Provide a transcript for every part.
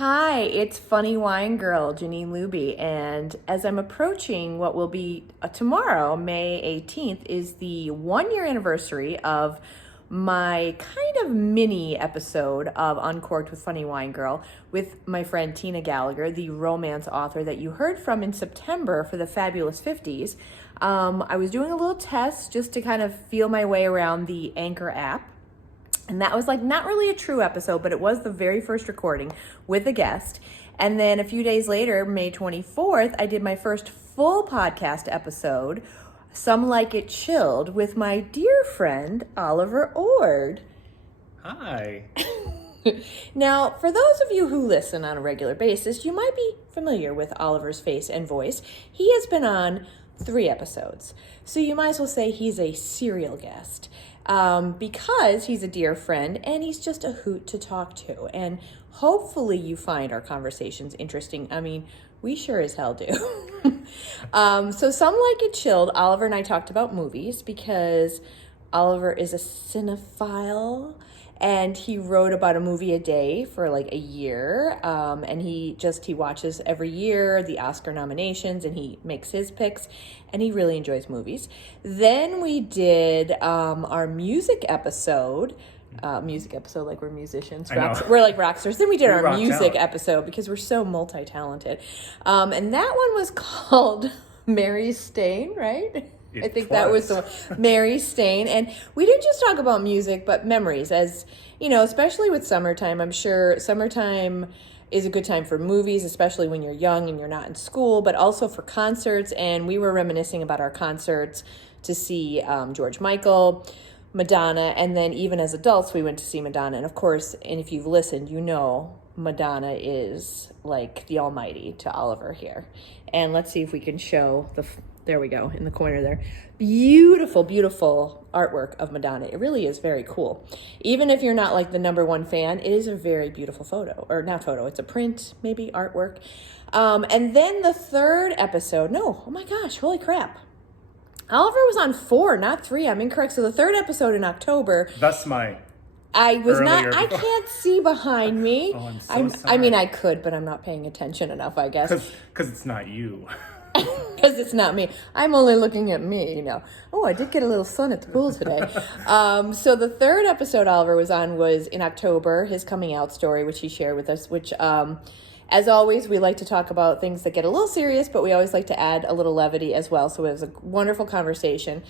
Hi, it's Funny Wine Girl, Janine Luby, and as I'm approaching what will be tomorrow, May 18th, is the 1 year anniversary of my kind of mini episode of Uncorked with Funny Wine Girl with my friend Tina Gallagher, the romance author that you heard from in September for the Fabulous 50s. I was doing a little test just to kind of feel my way around the Anchor app. And that was like not really a true episode, but it was the very first recording with a guest. And then a few days later, May 24th, I did my first full podcast episode, Some Like It Chilled, with my dear friend, Oliver Ord. Hi. Now, for those of you who listen on a regular basis, you might be familiar with Oliver's face and voice. He has been on 3 episodes. So you might as well say he's a serial guest. Because he's a dear friend and he's just a hoot to talk to. And hopefully you find our conversations interesting. I mean, we sure as hell do. So Some Like It Chilled, Oliver and I talked about movies because Oliver is a cinephile and he wrote about a movie a day for like a year. And he watches every year the Oscar nominations and he makes his picks and he really enjoys movies. Then we did our music episode like we're musicians. We're like rock stars. Then we did our music episode because we're so multi-talented. And that one was called Mary Stain, right? I think that was the Mary Stain. And we didn't just talk about music, but memories. As you know, especially with summertime, I'm sure summertime is a good time for movies, especially when you're young and you're not in school, but also for concerts. And we were reminiscing about our concerts to see George Michael, Madonna, and then even as adults, we went to see Madonna. And of course, and if you've listened, you know Madonna is like the almighty to Oliver here. And let's see if we can show there we go, in the corner there. Beautiful, beautiful artwork of Madonna. It really is very cool. Even if you're not like the #1 fan, it is a very beautiful photo. Or not photo, it's a print, maybe artwork. And then the third episode, oh my gosh, holy crap. Oliver was on 4, not 3. I'm incorrect. So the third episode in October. That's my I can't see behind me. Oh, I'm so sorry. I mean, I could, but I'm not paying attention enough, I guess. Because it's not you. Because it's not me. I'm only looking at me, you know. Oh, I did get a little sun at the pool today. So the third episode Oliver was on was in October, his coming out story, which he shared with us, which, as always, we like to talk about things that get a little serious, but we always like to add a little levity as well. So it was a wonderful conversation.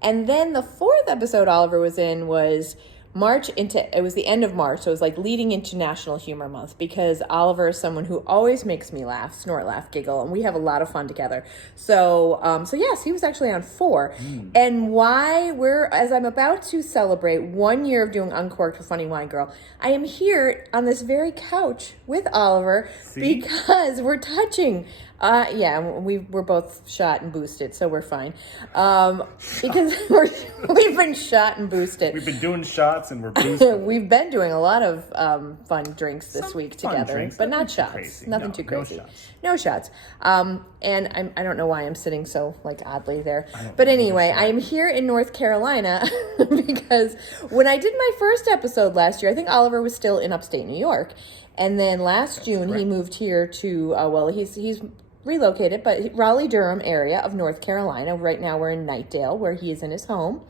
And then the fourth episode Oliver was in was it was the end of March, so it was like leading into National Humor Month because Oliver is someone who always makes me laugh, snort, laugh, giggle, and we have a lot of fun together. So yes, he was actually on 4. And why as I'm about to celebrate 1 year of doing Uncorked with Funny Wine Girl, I am here on this very couch with Oliver because we're touching. We're both shot and boosted, so we're fine. Because we've been shot and boosted. We've been doing shots and we're boosted. We've been doing a lot of fun drinks this week together, drinks, but not shots. Crazy. Nothing too crazy. No shots. And I don't know why I'm sitting so like oddly there. But anyway, I am here in North Carolina because when I did my first episode last year, I think Oliver was still in upstate New York. And then last June, he moved here to, he's relocated, but Raleigh-Durham area of North Carolina. Right now we're in Knightdale, where he is in his home.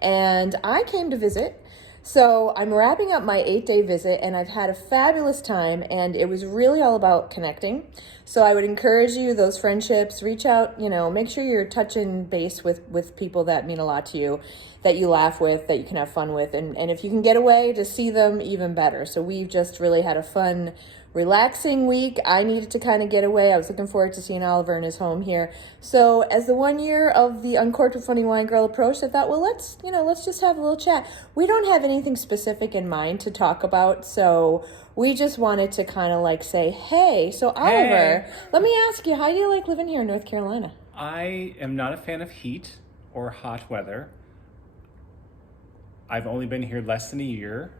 And I came to visit. So I'm wrapping up my 8-day visit, and I've had a fabulous time, and it was really all about connecting. So I would encourage you, those friendships, reach out, make sure you're touching base with people that mean a lot to you, that you laugh with, that you can have fun with. And if you can get away to see them, even better. So we've just really had a fun, relaxing week. I needed to kind of get away. I was looking forward to seeing Oliver in his home here. So as the 1 year of the Uncorked with Funny Wine Girl approached, I thought, well, let's just have a little chat. We don't have anything specific in mind to talk about, so we just wanted to kind of like say, hey. So Oliver, let me ask you, how do you like living here in North Carolina? I am not a fan of heat or hot weather. I've only been here less than a year.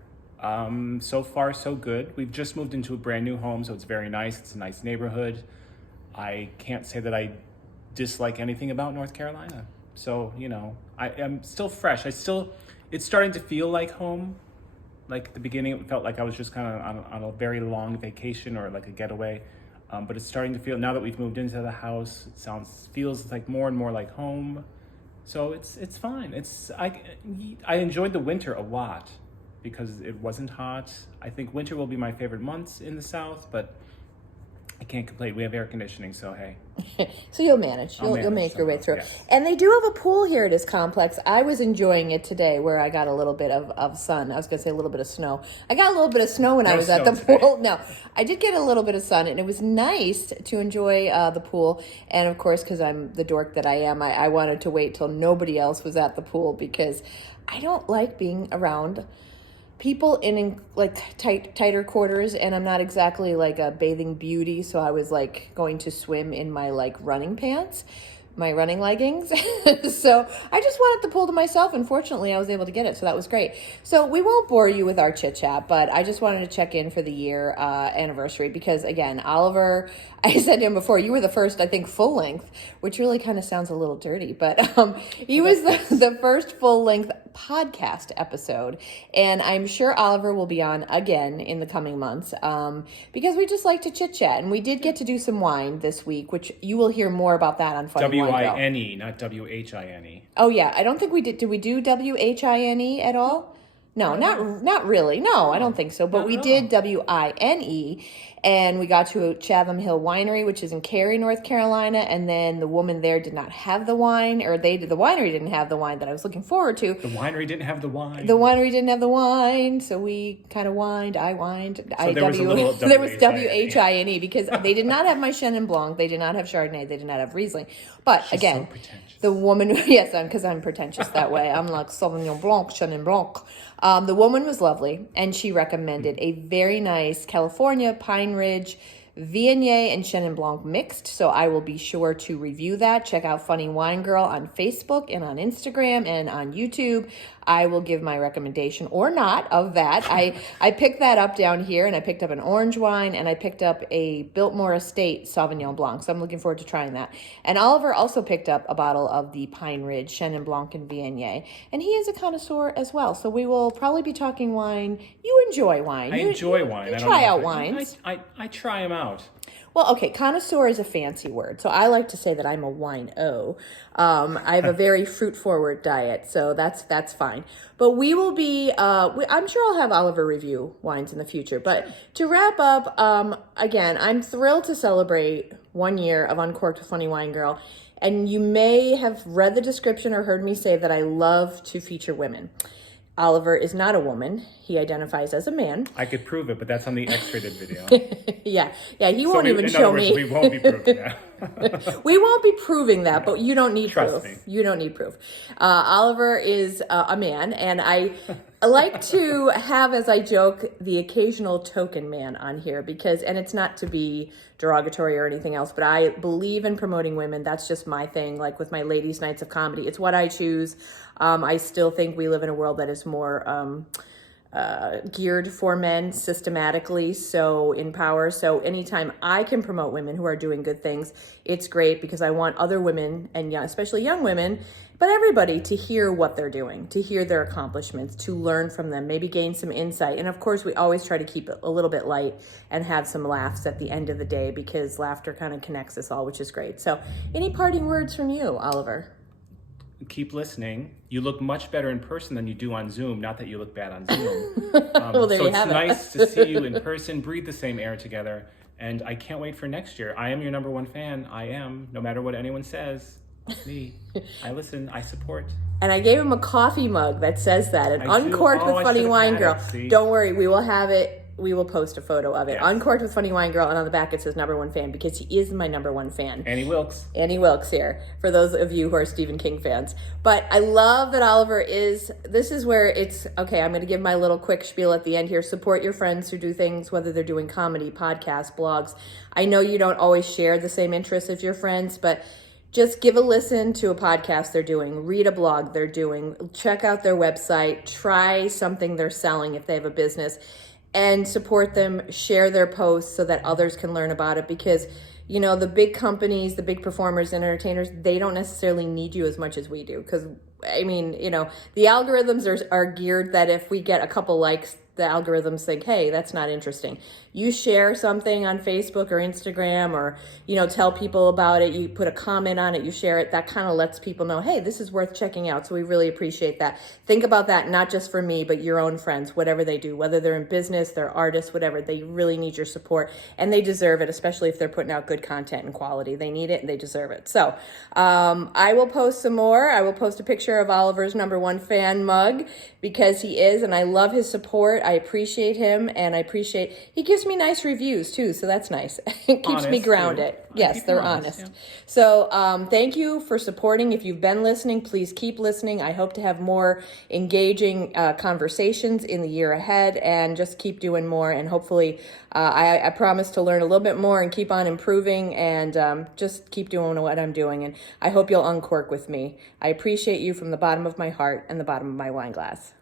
So far, so good. We've just moved into a brand new home, so it's very nice. It's a nice neighborhood. I can't say that I dislike anything about North Carolina. So, I am still fresh. It's starting to feel like home. Like at the beginning, it felt like I was just kind of on a very long vacation or like a getaway. But it's starting to feel, now that we've moved into the house, feels like more and more like home. So it's fine. I enjoyed the winter a lot because it wasn't hot. I think winter will be my favorite months in the South, but I can't complain. We have air conditioning, so hey. So you'll manage. You'll make your way through. Yes. And they do have a pool here at his complex. I was enjoying it today where I got a little bit of sun. I was going to say a little bit of snow. I got a little bit of snow when I was at the pool. No, I did get a little bit of sun, and it was nice to enjoy the pool. And of course, because I'm the dork that I am, I wanted to wait till nobody else was at the pool because I don't like being around people in like tighter quarters, and I'm not exactly like a bathing beauty, so I was like going to swim in my like running pants, my running leggings. So I just wanted the pool to myself, and fortunately I was able to get it, so that was great. So we won't bore you with our chit chat, but I just wanted to check in for the year anniversary because again, Oliver, I said to him before, you were the first, I think, full length, which really kind of sounds a little dirty, but he was the first full length podcast episode, and I'm sure Oliver will be on again in the coming months because we just like to chit chat, and we did get to do some wine this week, which you will hear more about that on Funny Wine Girl. W-I-N-E, not W-H-I-N-E. Oh yeah, I don't think we did. Did we do W-H-I-N-E at all? No, not really. No, I don't think so. But we did W-I-N-E, and we got to Chatham Hill Winery, which is in Cary, North Carolina, and then the woman there did not have the wine, or the winery didn't have the wine that I was looking forward to. The winery didn't have the wine. The winery didn't have the wine, so we kind of wined. I wined. So there was a little there was W-H-I-N-E because they did not have my Chenin Blanc. They did not have Chardonnay. They did not have Riesling. But She's again, so pretentious. the woman, yes, because I'm pretentious that way. I'm like Sauvignon Blanc, Chenin Blanc. The woman was lovely, and she recommended a very nice California Pine Ridge Viognier and Chenin Blanc mixed. So I will be sure to review that. Check out Funny Wine Girl on Facebook and on Instagram and on YouTube. I will give my recommendation or not of that. I picked that up down here, and I picked up an orange wine, and I picked up a Biltmore Estate Sauvignon Blanc. So I'm looking forward to trying that. And Oliver also picked up a bottle of the Pine Ridge Chenin Blanc and Viognier, and he is a connoisseur as well. So we will probably be talking wine. You enjoy wine. I enjoy wine. You try out wines. I try them out. Well, okay, connoisseur is a fancy word, so I like to say that I'm a wine-o. I have a very fruit-forward diet, so that's fine. But we will be, I'm sure I'll have Oliver review wines in the future. But to wrap up, again, I'm thrilled to celebrate 1 year of Uncorked with Funny Wine Girl. And you may have read the description or heard me say that I love to feature women. Oliver is not a woman. He identifies as a man. I could prove it, but that's on the X-rated video. Yeah, he won't even show me. We won't be proving that. We won't be proving that, but you don't need Trust proof. me. You don't need proof. Oliver is a man, and I like to have, as I joke, the occasional token man on here because, and it's not to be derogatory or anything else, but I believe in promoting women. That's just my thing. Like with my ladies' nights of comedy, it's what I choose. I still think we live in a world that is more geared for men systematically, so in power. So anytime I can promote women who are doing good things, it's great because I want other women, and especially young women, but everybody, to hear what they're doing, to hear their accomplishments, to learn from them, maybe gain some insight. And of course, we always try to keep it a little bit light and have some laughs at the end of the day because laughter kind of connects us all, which is great. So any parting words from you, Oliver? Keep listening. You look much better in person than you do on Zoom. Not that you look bad on Zoom. Well, there so you it's have it. nice to see you in person, breathe the same air together, and I can't wait for next year. I am your number one fan. I am, no matter what anyone says. It's me. I listen. I support. And I gave him a coffee mug that says that. An Uncorked with Funny Wine Girl. Don't worry, we will have it. We will post a photo of it. Yes. Uncorked with Funny Wine Girl, and on the back it says number one fan because he is my number one fan. Annie Wilkes. Annie Wilkes here, for those of you who are Stephen King fans. But I love that Oliver this is where it's, okay, I'm going to give my little quick spiel at the end here. Support your friends who do things, whether they're doing comedy, podcasts, blogs. I know you don't always share the same interests as your friends, but just give a listen to a podcast they're doing, read a blog they're doing, check out their website, try something they're selling if they have a business, and support them, share their posts so that others can learn about it because, the big companies, the big performers and entertainers, they don't necessarily need you as much as we do because, the algorithms are geared that if we get a couple likes, the algorithms think, hey, that's not interesting. You share something on Facebook or Instagram, or, you know, tell people about it, you put a comment on it, you share it, that kind of lets people know, hey, this is worth checking out. So we really appreciate that. Think about that, not just for me, but your own friends, whatever they do, whether they're in business, they're artists, whatever, they really need your support, and they deserve it, especially if they're putting out good content and quality. They need it and they deserve it. So I will post some more. I will post a picture of Oliver's #1 fan mug, because he is, and I love his support. I appreciate him, and I appreciate, he gives me nice reviews too, so that's nice. It keeps me Honest, grounded. too. Yes, they're honest. Yeah. So thank you for supporting. If you've been listening, please keep listening. I hope to have more engaging conversations in the year ahead, and just keep doing more. And hopefully, I promise to learn a little bit more and keep on improving, and just keep doing what I'm doing. And I hope you'll uncork with me. I appreciate you from the bottom of my heart and the bottom of my wine glass.